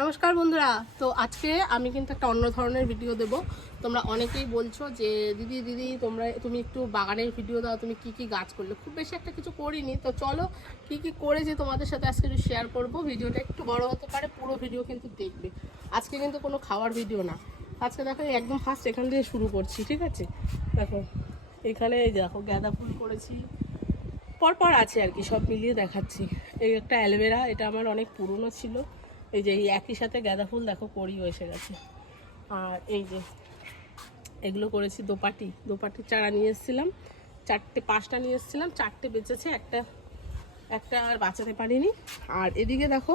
নমস্কার বন্ধুরা। তো আজকে আমি কিন্তু একটা অন্য ধরনের ভিডিও দেব। তোমরা অনেকেই বলছো যে দিদি তুমি একটু বাগানের ভিডিও দাও, তুমি কি কি গাছ করলে। খুব বেশি একটা কিছু করিনি, তো চলো কি কি করেছি তোমাদের সাথে আজকে একটু শেয়ার করব। ভিডিওটা একটু বড় হতে পারে, পুরো ভিডিও কিন্তু দেখবে। আজকে কিন্তু কোনো খাওয়ার ভিডিও না। আজকে দেখো একদম ফার্স্ট এখান দিয়ে শুরু করছি, ঠিক আছে? দেখো এখানে এই দেখো গাঁদা ফুল করেছি, পরপর আছে আর কি, সব মিলিয়ে দেখাচ্ছি। এই একটা অ্যালোভেরা, এটা আমার অনেক পুরনো ছিল। এই যে এই একই সাথে গাঁদা ফুল দেখো কড়িও এসে গেছে। আর এই যে এগুলো করেছি দোপাটির চারা নিয়ে এসেছিলাম, পাঁচটা নিয়ে এসেছিলাম, চারটে বেঁচেছে, একটা আর বাঁচাতে পারিনি। আর এদিকে দেখো,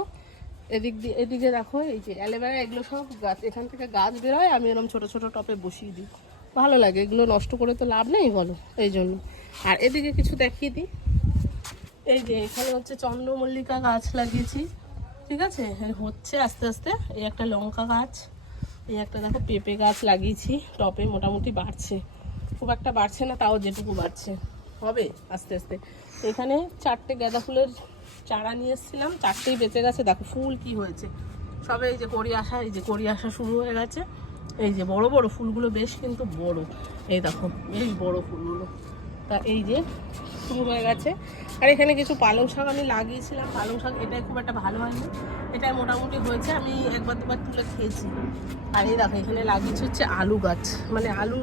এদিকে দেখো এই যে অ্যালোভেরা, এগুলো সব গাছ, এখান থেকে গাছ বেরোয়, আমি এরকম ছোট ছোট টপে বসিয়ে দিই, ভালো লাগে। এগুলো নষ্ট করে তো লাভ নেই বলো, এই জন্য। আর এদিকে কিছু দেখিয়ে দিই, এই যে এখানে হচ্ছে চন্দ্রমল্লিকা গাছ লাগিয়েছি, ঠিক আছে? হচ্ছে আস্তে আস্তে। এই একটা লঙ্কা গাছ, এই একটা দেখো পেঁপে গাছ লাগিয়েছি টপে, মোটামুটি বাড়ছে, খুব একটা বাড়ছে না, তাও যেটুকু বাড়ছে হবে আস্তে আস্তে। এখানে চারটে গাঁদা ফুলের চারা নিয়ে এসেছিলাম, চারটেই বেঁচে গেছে। দেখো ফুল কি হয়েছে সবে, এই যে কড়ি আসা শুরু হয়ে গেছে। এই যে বড় বড় ফুলগুলো, বেশ কিন্তু বড়, এই দেখো বেশ বড় ফুলগুলো। তা এই যে শুরু হয়ে গেছে। আর এখানে কিছু পালং শাক আমি লাগিয়েছিলাম, পালং শাক এটাই খুব একটা ভালো হয়নি, এটাই মোটামুটি হয়েছে, আমি একবার দুবার তুলে খেয়েছি। আর এই দেখো এখানে লাগিয়েছি হচ্ছে আলু গাছ, মানে আলু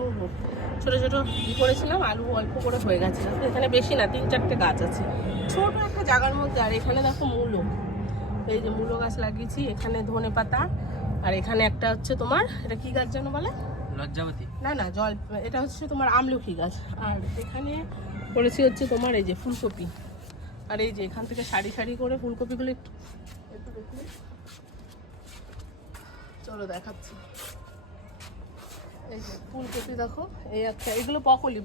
ছোটো ছোটো করেছিলাম, আলু অল্প করে হয়ে গেছে। এখানে বেশি না, 3-4টে গাছ আছে ছোটো একটা জায়গার মধ্যে। আর এখানে দেখো মূলো, এই যে মূলো গাছ লাগিয়েছি, এখানে ধনে পাতা। আর এখানে একটা হচ্ছে তোমার, এটা কি গাছ যেন বলে, লজ্জাবতী না এটা হচ্ছে তোমার আমলকি গাছ। আর এখানে করেছি হচ্ছে তোমার এই যে ফুলকপি। আর এই যে এখান থেকে সারি সারি করে ফুলকপিগুলো একটু দেখুন, চলো দেখাচ্ছি। এই যে ফুলকপি দেখো, এই একটা, এগুলো বকলি,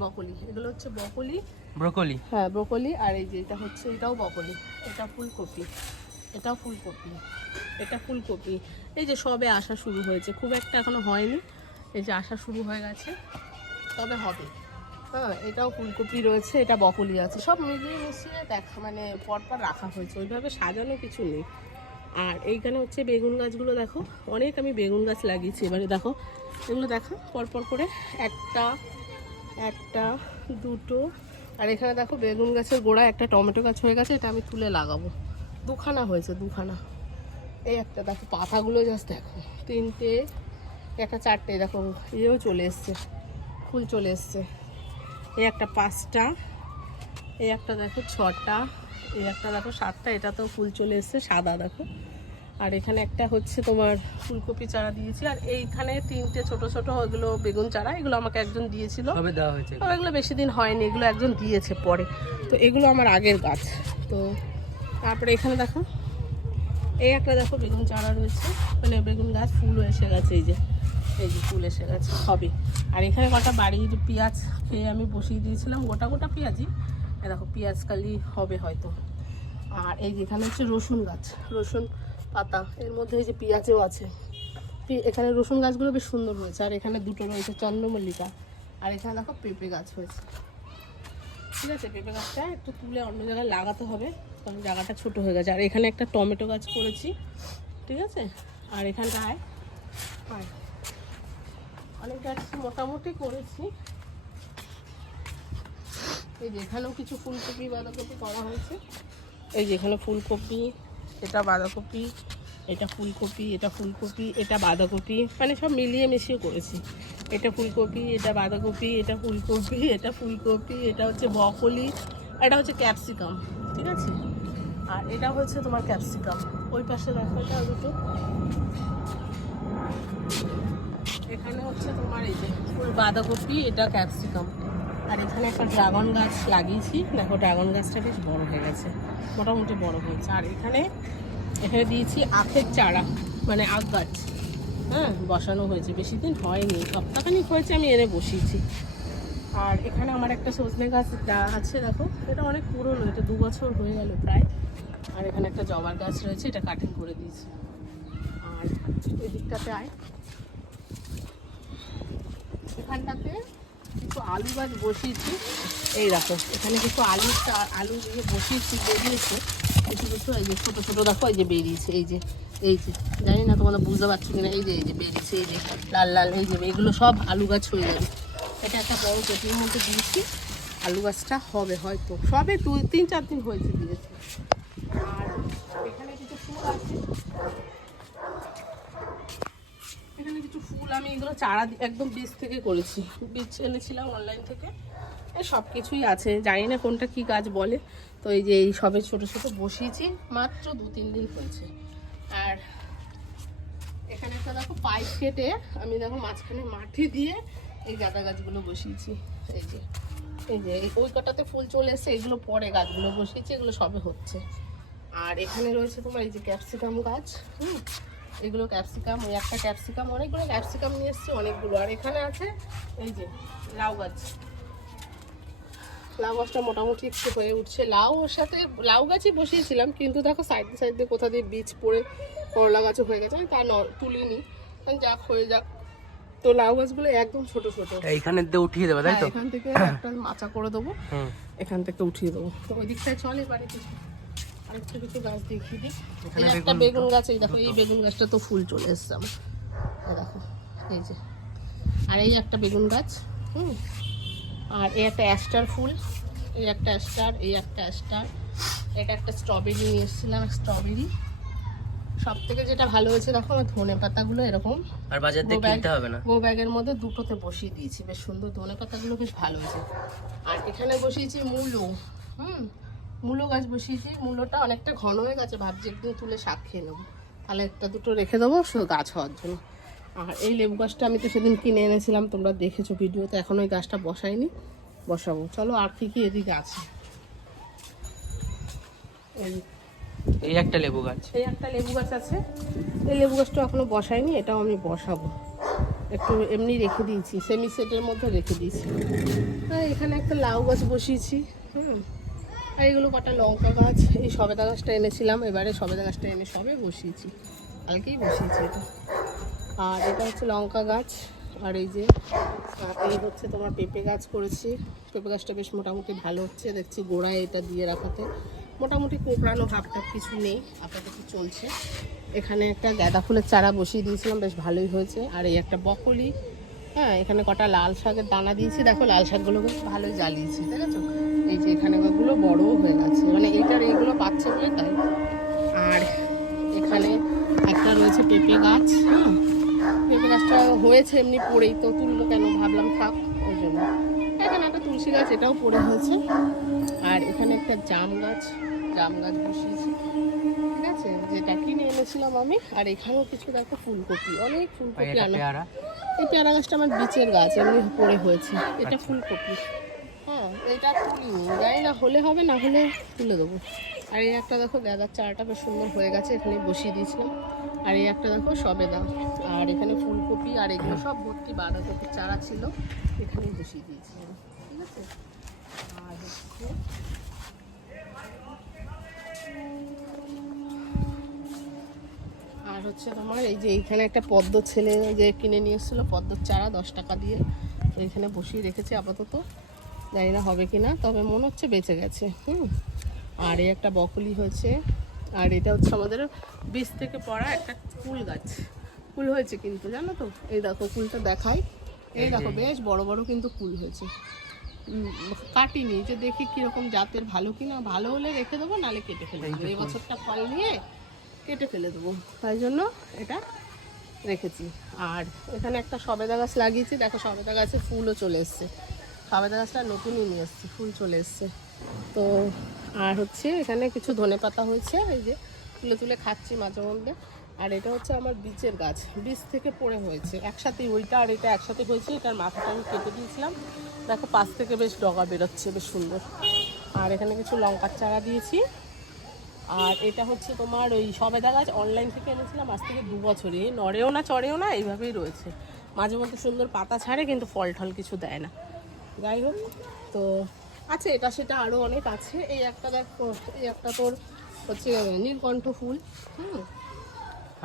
এগুলো হচ্ছে ব্রোকলি। হ্যাঁ ব্রোকলি। আর এই যে এটা হচ্ছে, এটাও বকলি, এটা ফুলকপি, এটাও ফুলকপি, এটা ফুলকপি। এই যে সবে আসা শুরু হয়েছে, খুব একটা এখনো হয়নি, এই যে আসা শুরু হয়ে গেছে, তবে হবে। হ্যাঁ এটাও ফুলকপি রয়েছে, এটা বকলি আছে, সব মিলিয়ে মিশিয়ে মানে পরপর রাখা হয়েছে, ওইভাবে সাজানো কিছু নেই। আর এইখানে হচ্ছে বেগুন গাছগুলো দেখো, অনেক আমি বেগুন গাছ লাগিয়েছি এবারে। দেখো এগুলো দেখো পরপর করে, একটা দুটো। আর এখানে দেখো বেগুন গাছের গোড়া একটা টমেটো গাছ হয়ে গেছে, এটা আমি তুলে লাগাবো, দুখানা হয়েছে, দুখানা। এই একটা দেখো পাতাগুলো জাস্ট দেখো, 3টে, একটা 4টে, দেখো ইয়েও চলে এসছে, ফুল চলে এসছে। এই একটা 5টা, এই একটা দেখো 6টা, এই একটা দেখো 7টা, এটা তো ফুল চলে এসছে সাদা দেখো। আর এখানে একটা হচ্ছে তোমার ফুলকপি চারা দিয়েছি। আর এইখানে 3টে ছোট ছোট, এগুলো বেগুন চারা, এগুলো আমাকে একজন দিয়েছিল, কবে দেওয়া হয়েছে? এগুলো বেশি দিন হয়নি, এগুলো একজন দিয়েছে পরে, তো এগুলো আমার আগের গাছ। তো তারপরে এখানে দেখো এই একটা দেখো বেগুন চারা রয়েছে, মানে বেগুন গাছ, ফুল এসে গেছে, এই যে ফুল এসে গেছে হবে। আর এখানে কটা বাড়ির পেঁয়াজ খেয়ে আমি বসিয়ে দিয়েছিলাম, গোটা পেঁয়াজই, দেখো পেঁয়াজ কালি হবে হয়তো। আর এই যেখানে হচ্ছে রসুন গাছ, রসুন পাতা, এর মধ্যে এই যে পেঁয়াজও আছে। এখানে রসুন গাছগুলো বেশ সুন্দর হয়েছে। আর এখানে দুটো রয়েছে চন্দ্রমল্লিকা। আর এখানে দেখো পেঁপে গাছ হয়েছে, ঠিক আছে? পেঁপে গাছটা একটু তুলে অন্য জায়গায় লাগাতে হবে, কারণ জায়গাটা ছোট হয়ে গেছে। আর এখানে একটা টমেটো গাছ করেছি, ঠিক আছে? আর এখানটায় অনেক গাছ মোটামুটি করেছি। এই যে এখানেও কিছু ফুলকপি বাঁধাকপি করা হয়েছে, এই যে এখানে ফুলকপি, এটা বাঁধাকপি, এটা ফুলকপি, এটা ফুলকপি, এটা বাঁধাকপি, মানে সব মিলিয়ে মিশিয়ে করেছি। এটা ফুলকপি, এটা বাঁধাকপি, এটা ফুলকপি, এটা ফুলকপি, এটা হচ্ছে বকলি, এটা হচ্ছে ক্যাপসিকাম, ঠিক আছে? আর এটা হচ্ছে তোমার ক্যাপসিকাম। ওই পাশে দেখো এটা দুটো, এখানে হচ্ছে তোমার এই যে ফুল বাঁধাকপি, এটা ক্যাপসিকাম। আর এখানে একটা ড্রাগন গাছ লাগিয়েছি, দেখো ড্রাগন গাছটা বেশ বড় হয়ে গেছে, মোটামুটি বড় হয়েছে। আর এখানে দিয়েছি আখের চারা, মানে আখ গাছ, হ্যাঁ বসানো হয়েছে, বেশি দিন হয়নি, সপ্তাহখানিক হয়েছে আমি এনে বসিয়েছি। আর এখানে আমার একটা সজনে গাছ আছে, দেখো এটা অনেক পুরনো, এটা 2 বছর হয়ে গেল প্রায়। আর এখানে একটা জবার গাছ রয়েছে, এটা কাটিং করে দিয়েছি। আর এই দিকটাতে এখানটাতে কিছু আলু গাছ বসিয়েছি, এই দেখো এখানে কিছু আলু দিয়ে বসিয়েছি, বেরিয়েছে কিছু কিছু, এই যে ছোটো ছোটো দেখো, এই যে বেরিয়েছে, এই যে এই যে জানি না তোমাদের বুঝতে পারছো কিনা, এই যে বেরিয়েছে, এই যে লাল লাল, এই যে এগুলো সব আলু গাছ হয়ে যাবে। এটা একটা বড় পেটির মধ্যে দিয়েছি, আলু গাছটা হবে হয়তো, সবে 2-3-4 দিন হয়েছে দিয়েছি। আর এখানে কিছু ফুল আছে, এখানে কিছু ফুল আমি এগুলো চারা একদম বীজ থেকে করেছি, বীজ এনেছিলাম অনলাইন থেকে। এই সব কিছুই আছে, জানি না কোনটা কি গাছ বলে। তো এই যে এই সবে ছোট ছোট বসিয়েছি, মাত্র 2-3 দিন হয়েছে। আর এখানে একটা দেখো পাইপ কেটে আমি দেখো মাঝখানে মাটি দিয়ে এই গাঁদা গাছগুলো বসিয়েছি। এই যে ওই কটাতে ফুল চলে এসছে, এগুলো পরে গাছগুলো বসিয়েছি, এগুলো সবে হচ্ছে। আর এখানে রয়েছে তোমার এই যে ক্যাপসিকাম গাছ, এগুলো ক্যাপসিকাম, ওই একটা ক্যাপসিকাম, অনেকগুলো ক্যাপসিকাম নিয়ে এসছি অনেকগুলো। আর এখানে আছে এই যে লাউ গাছ, লাউ গাছটা মোটামুটি একটু হয়ে উঠছে। লাউ ওর সাথে লাউ গাছই বসিয়েছিলাম, কিন্তু দেখো সাইডে সাইডে কোথা দিয়ে বীজ পড়ে করলা গাছও হয়ে গেছে, আমি তা তুলিনি, যাক হয়ে যাক। তো লাউ গাছগুলো একদম ছোট ছোট, এইখানে দিয়ে উঠিয়ে দেবে তাই তো? এখান থেকে একটা মাচা করে দেবো, এখান থেকে উঠিয়ে দেবো। তো ওই দিকটায় চলে পারে কিছু, আরেকটু কিছু গাছ দেখিয়ে দিই। এই একটা বেগুন গাছ, এই দেখো এই বেগুন গাছটা তো ফুল চলে এসছে আমার, দেখো এই যে। আর এই একটা বেগুন গাছ, আর এই একটা অ্যাস্টার ফুল, এই একটা অ্যাস্টার, এই একটা অ্যাস্টার, এটা একটা স্ট্রবেরি নিয়ে এসেছিলাম, স্ট্রবেরি। সব থেকে যেটা ভালো হয়েছে দেখো আমার ধনে পাতাগুলো এরকম, আর বাজার থেকে কিনতে হবে না, গো ব্যাগের মধ্যে দুটোতে বসিয়ে দিয়েছি, বেশ সুন্দর ধনে পাতাগুলো বেশ ভালো হয়েছে। আর এখানে বসিয়েছি মূলো, মূলো গাছ বসিয়েছি, মূলোটা অনেকটা ঘন হয়ে গেছে, ভাবছি একদিন তুলে শাক খেয়ে নেবো, তাহলে একটা দুটো রেখে দেবো শুধু গাছ হওয়ার জন্য। আর এই লেবু গাছটা আমি তো সেদিন কিনে এনেছিলাম, তোমরা দেখেছো ভিডিওতে, এখন ওই গাছটা বসাইনি, বসাবো। চলো আর কি কি এদিকে আছে। এই একটা লেবু গাছ, এই একটা লেবু গাছ আছে, এই লেবু গাছটা এখনো বসাইনি, এটাও আমি বসাবো, একটু এমনি রেখে দিয়েছি, সেমি সেটের মধ্যে রেখে দিয়েছি। আর এখানে একটা লাউ গাছ বসিয়েছি, আর এগুলো কটা লঙ্কা গাছ, এই সবেদা গাছটা এনেছিলাম, এবারে সবেদা গাছটা এনে সবে বসিয়েছি, কালকেই বসিয়েছি এটা। আর এটা হচ্ছে লঙ্কা গাছ, আর এই যে এই হচ্ছে তোমার পেঁপে গাছ করেছি, পেঁপে গাছটা বেশ মোটামুটি ভালো হচ্ছে দেখছি, গোড়ায় এটা দিয়ে রাখাতে মোটামুটি কোঁকড়ানো ভাবটা কিছু নেই, আপাতত চলছে। এখানে একটা গাঁদা ফুলের চারা বসিয়ে দিয়েছিলাম, বেশ ভালোই হয়েছে। আর এই একটা বকলি, এখানে কটা লাল শাকের দানা দিয়েছি, দেখো লাল শাকগুলো বেশ ভালোই জ্বালিয়েছি, ঠিক আছে। এই যে এখানে ওগুলো বড়ও হয়ে গেছে, মানে এইটার এইগুলো পাচ্ছে বলে তাই। আর এখানে একটা রয়েছে পেঁপে গাছ, পেঁপে গাছটা হয়েছে এমনি পড়েই, তো তুলবো কেন, ভাবলাম থাক, ওই জন্য। এখানে একটা তুলসী গাছ, এটাও পড়ে হয়েছে। আর এখানে একটা জাম গাছ বসিয়েছি, ঠিক আছে, যেটা কিনে এনেছিলাম আমি। আর এখানেও কিছু দেখো ফুলকপি, অনেক ফুলকপি আনা। এই পেয়ারা গাছটা আমার বীচের গাছ, এমনি পড়ে হয়েছে, এটা ফুলকপি। এটা তুলিনি, জানি না হলে হবে, না হলে তুলে দেবো। আর এই একটা দেখো গাঁদার চারাটা বেশ সুন্দর হয়ে গেছে, এখানে বসিয়ে দিয়েছিলাম। আর এই একটা দেখো সবেদা, আর এখানে ফুলকপি, আর এগুলো সব ভর্তি বাঁধাকপির চারা ছিল, এখানেই বসিয়ে দিয়েছিলাম, ঠিক আছে। আর হচ্ছে তোমার এই যে এইখানে একটা পদ্ম ছেলে যে কিনে নিয়ে এসেছিলো, পদ্মর চারা 10 টাকা দিয়ে, তো এখানে বসিয়ে রেখেছি আপাতত, জানি না হবে কি না, তবে মনে হচ্ছে বেঁচে গেছে। আর এই একটা বকলি হয়েছে। আর এটা হচ্ছে আমাদের বীজ থেকে পড়া একটা ফুল গাছ, ফুল হয়েছে কিন্তু, জানো তো, এই দেখো ফুলটা দেখাই, এই দেখো বেশ বড় বড় কিন্তু ফুল হয়েছে। কাটিনি, যে দেখি কিরকম জাতের, ভালো কিনা, ভালো হলে রেখে দেবো, নালে কেটে ফেলে দেবো, এই বছরটা ফল নিয়ে কেটে ফেলে দেবো, তাই জন্য এটা রেখেছি। আর এখানে একটা সবেদা গাছ লাগিয়েছি, দেখো সবেদা গাছে ফুলও চলে এসছে, সবেদা গাছটা নতুনই নিয়ে এসছি, ফুল চলে এসছে। তো আর হচ্ছে এখানে কিছু ধনেপাতা হয়েছে, এই যে তুলে তুলে খাচ্ছি মাঝে মধ্যে। আর এটা হচ্ছে আমার বীচের গাছ, বীজ থেকে পড়ে হয়েছে একসাথেই, ওইটা আর এটা একসাথে হয়েছে, এটার মাথাটা আমি কেটে দিয়েছিলাম, দেখো পাশ থেকে বেশ ডগা বেরোচ্ছে, বেশ সুন্দর। আর এখানে কিছু লঙ্কার চারা দিয়েছি। আর এটা হচ্ছে তোমার ওই সবেদা গাছ, অনলাইন থেকে এনেছিলাম, আজ থেকে 2 বছরে, নড়েও না চড়েও না, এইভাবেই রয়েছে, মাঝে মধ্যে সুন্দর পাতা ছাড়ে, কিন্তু ফল টল কিছু দেয় না। যাই হোক, তো আছে এটা সেটা আরও অনেক আছে। এই একটা দেখো, এই একটা তোর হচ্ছে নীলকণ্ঠ ফুল,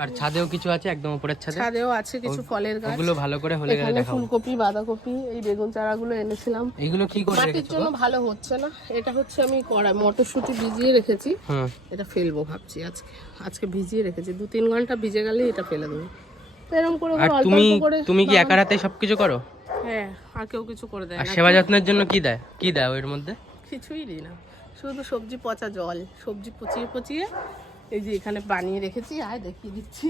আর ছাদেও কিছু আছে, একদম উপরের ছাদে ছাদেও আছে কিছু ফলের গাছ। ওগুলো ভালো করে হলে গেলে এখানে দেখাবো। ফুলকপি, বাঁধাকপি, এই বেগুন চারাগুলো এনেছিলাম। এইগুলো কি করে মাটির রেখেছো? জন্য ভালো হচ্ছে না। এটা হচ্ছে আমি মটরশুঁটি ভিজিয়ে রেখেছি, হুম। এটা ফেলবো ভাবছি আজকে ভিজিয়ে রেখেছি, 2-3 ঘন্টা ভিজে গেলে এটা ফেলে দেবো। তো এরকম করে আর অল্প তুমি অল্প করে। তুমি কি একা রাতে সবকিছু করো? হ্যাঁ, আর কেউ কিছু করে দেয় আর না। সেবা যত্নের জন্য কি দেয়, কি দেয় ওর মধ্যে? কিছুই দিই না, শুধু সবজি পচা জল, সবজি পচিয়ে পচিয়ে এই যে এখানে বানিয়ে রেখেছি, আয় দেখিয়ে দিচ্ছি।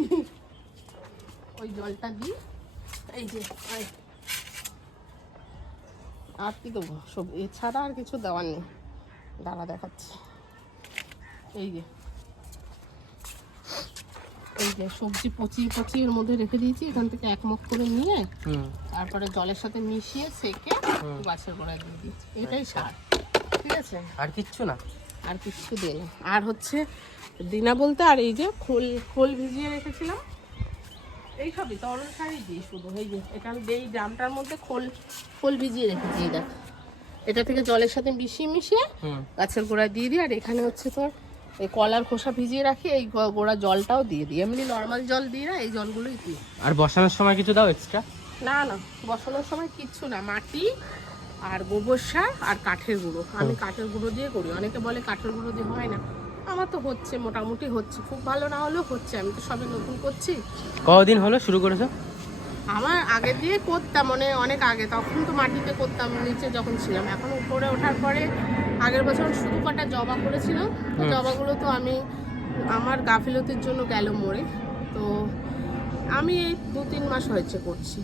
ওই জলটা দিই, এই যে আয়। আর কি দেবো, সব এছাড়া আর কিছু দেওয়ার নেই। দাঁড়া দেখাচ্ছি, এই যে সবজি পচিয়ে পচিয়ে এর মধ্যে রেখে দিয়েছি। এখান থেকে এক মুখ করে নিয়ে তারপরে জলের সাথে মিশিয়ে সেকে গাছের গোড়ায় দিয়ে দিচ্ছি। এটাই সার, ঠিক আছে? আর কিচ্ছু না? আর কিছু দিই না। আর হচ্ছে দিনা বলতে, আর এই যে খোল ভিজিয়ে রেখেছিলাম, এই সবই তরল সারই দিই শুধু। এই যে এটা এই ড্রামটার মধ্যে খোল ভিজিয়ে রেখেছি, এই দেখ। এটা থেকে জলের সাথে মিশিয়ে গাছের গোড়ায় দিয়ে দিই। আর এখানে হচ্ছে তোর এই কলার খোসা ভিজিয়ে রাখি, এই গোড়া জলটাও দিয়ে দিই। এমনি নর্মাল জল দিই না, এই জলগুলোই দিই। আর বসানোর সময় কিছু দাও এক্সট্রা? না না, বসানোর সময় কিচ্ছু না, মাটি আর গোবর সার আর কাঠের গুঁড়ো। আমি কাঠের গুঁড়ো দিয়ে করি, অনেকে বলে কাঠের গুঁড়ো দিয়ে হয় না। আমার তো হচ্ছে, মোটামুটি হচ্ছে, খুব ভালো না হলেও হচ্ছে। আমি তো সবে নতুন করছি। কতদিন হলো শুরু করেছো? আমার আগে দিয়ে করতাম, মানে অনেক আগে, তখন তো মাটিতে করতাম নিচে যখন ছিলাম। এখন উপরে ওঠার পরে আগের বছর শুধু কটা জবা করেছিলাম। তো জবাগুলো তো আমার গাফিলতির জন্য গেল মরে। তো আমি এই 2-3 মাস হয়েছে করছি।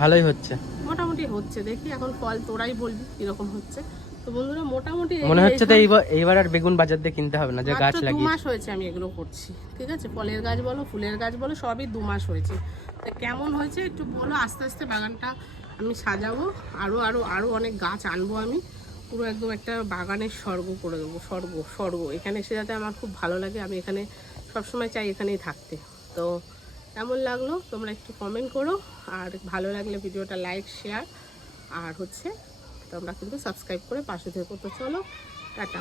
ভালোই হচ্ছে, মোটামুটি হচ্ছে, দেখি এখন ফল তোরাই বলবি কিরকম হচ্ছে। তো বন্ধুরা মোটামুটি মনে হচ্ছে তো এইবার আর বেগুন বাজার দিয়ে কিনতে হবে না, যে গাছ 2 লাগিয়ে। মাস হয়েছে আমি এগুলো করছি, ঠিক আছে? ফলের গাছ বলো, ফুলের গাছ বলো, সবই 2 মাস হয়েছে। তো কেমন হয়েছে একটু বলো। আস্তে আস্তে বাগানটা আমি সাজাবো, আরো অনেক গাছ আনবো আমি। পুরো একদম একটা বাগানের স্বর্গ করে দেবো, স্বর্গ। এখানে এসে যাতে আমার খুব ভালো লাগে, আমি এখানে সবসময় চাই এখানেই থাকতে। তো কেমন লাগলো তোমরা একটু কমেন্ট করো, আর ভালো লাগলে ভিডিওটা লাইক, শেয়ার, আর হচ্ছে তোমরা কিন্তু সাবস্ক্রাইব করে পাশে থেকো। তো চলো, টাটা।